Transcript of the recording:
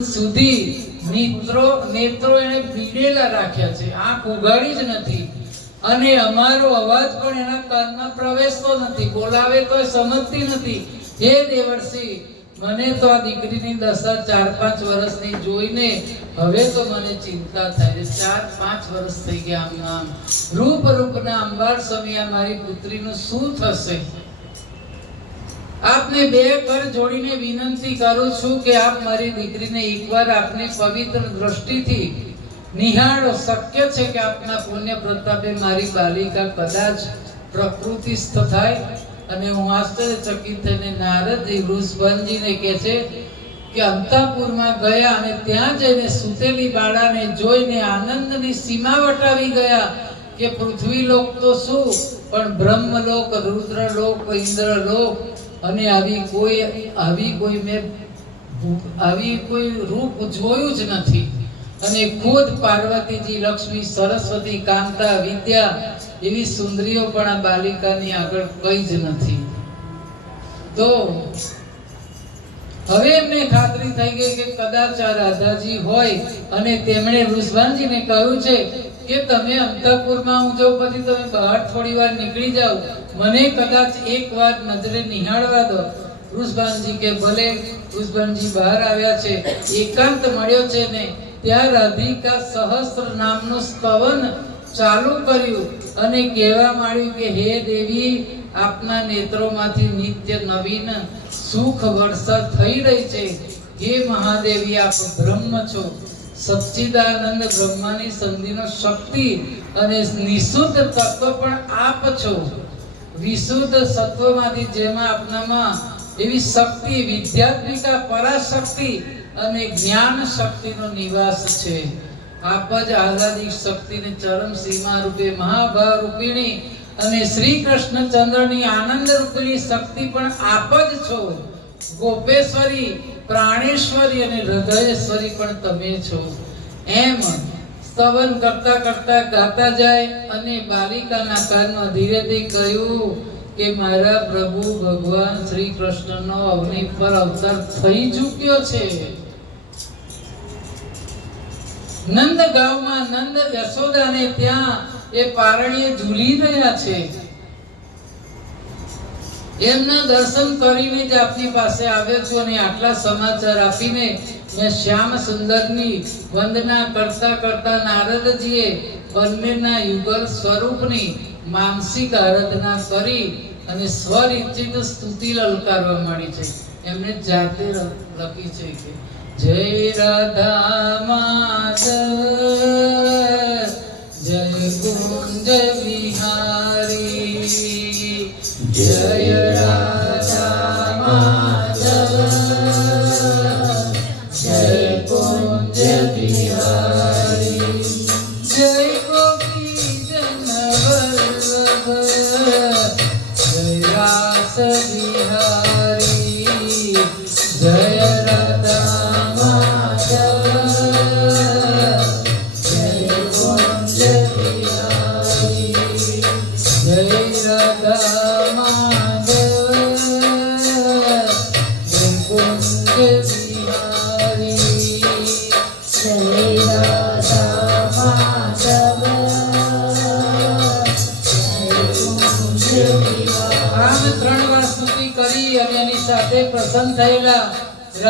સુધી નેત્રો એને ભીડેલા રાખ્યા છે, આંખ ઉગાડી જ નથી અને અમારો અવાજ પણ એના કાનમાં પ્રવેશતો નથી, બોલાવે તો સમજતી નથી. હે દેવર્ષિ, મને તો આ દીકરીની દશા 4-5 વર્ષની જોઈને હવે તો મને ચિંતા થાય છે. 4-5 વર્ષ થઈ ગયા. આમ રૂપના અંબાર સ્વામી આ મારી પુત્રીનું શું થશે? આપને બે કર જોડીને વિનંતી કરું છું કે આપ મારી દીકરીને એકવાર આપની પવિત્ર દ્રષ્ટિથી નિહાળો. શક્ય છે કે આપના પુણ્ય પ્રતાપે મારી બાલિકા કદાચ પ્રકૃતિસ્થ થાય. અને હું આશ્ચર્યચકિત થઈને નારદજી વૃષભજીને કહે છે કે અંતઃપુરમાં ગયા અને ત્યાં જઈને સૂતેલી બાળાને જોઈને આનંદની સીમા વટાવી ગયા કે પૃથ્વીલોક તો શું પણ બ્રહ્મલોક, રુદ્રલોક, ઇન્દ્રલોક અને આવી કોઈ રૂપ જોયું જ નથી. અને ખુદ પાર્વતીજી, લક્ષ્મી, સરસ્વતી, કાંતા, વિદ્યા એવી સુંદરીઓ પણ આ બાલિકાની આગળ કઈ જ નથી. તો હવે એમને ખાતરી થઈ ગઈ કે કદાચ આ રાધાજી હોય અને તેમણે વૃષભાનજીને કહ્યું છે કે તમે અંતઃપુરમાં હું જાઉં પછી તમે બહાર થોડી વાર નીકળી જાઓ, મને કદાચ એક વાર નજરે નિહાળવા દો. વૃષભાનજી કે ભલે. વૃષભાનજી બહાર આવ્યા છે, એકાંત મળ્યો છે ને ત્યાં રાધિકા સહસ્ત્ર નામનું સ્તવન ચાલુ કર્યું અને કહેવા માંડ્યું કે હે દેવી, આપના નેત્રોમાંથી નિત્ય નવીન સુખ વર્ષા થઈ રહી છે. હે મહાદેવી, આપ બ્રહ્મ છો, સચ્ચિદાનંદ બ્રહ્માની સંધિનો શક્તિ અને નિશુદ્ધ તત્વ પણ આપ છો. વિશુદ્ધ સત્વમાંથી જેમાં આપનામાં એવી શક્તિ, વિદ્યાત્મિકા, પરાશક્તિ અને જ્ઞાન શક્તિનો નિવાસ છે. આપ જ આહ્લાદિક શક્તિને ચરમ સીમા રૂપે મહાભાવ રૂપિણી અને શ્રી કૃષ્ણચંદ્રની આનંદ રૂપિણી શક્તિ પણ આપ જ છો. ગોપેશ્વરી, પ્રાણેશ્વરી અને હૃદયેશ્વરી પણ તમે છો. એમ સ્તવન કરતા કરતા ગાતા જાય અને બાલિકાના કાનમાં ધીરેથી કહ્યું કે મારા પ્રભુ ભગવાન શ્રી કૃષ્ણનો અવની પર અવતાર થઈ ચૂક્યો છે. નંદગાંવમાં નંદ યશોદાને ત્યાં એ પારણીએ ઝૂલી રહ્યા છે. એમના દર્શન કરીને જ આપની પાસે આવ્યો છું અને આટલા સમાચાર આપીને મેં શ્યામ સુંદરની વંદના કરતા કરતા નારદજીએ બંનેના યુગલ સ્વરૂપની માનસિક આરાધના કરી અને સ્વરિચિત સ્તુતિ લલકારવા માંડી છે. એમને જાતે લખી છે કે જય રાધા માધવ, જય કુંજ વિહારી, જય રાધા માધવ, જય કુંજ વિહારી, જય ગોપી જન વલ્લભ, જય રાસ વિહારી, જય રાધા પ્રસન્ન થયેલા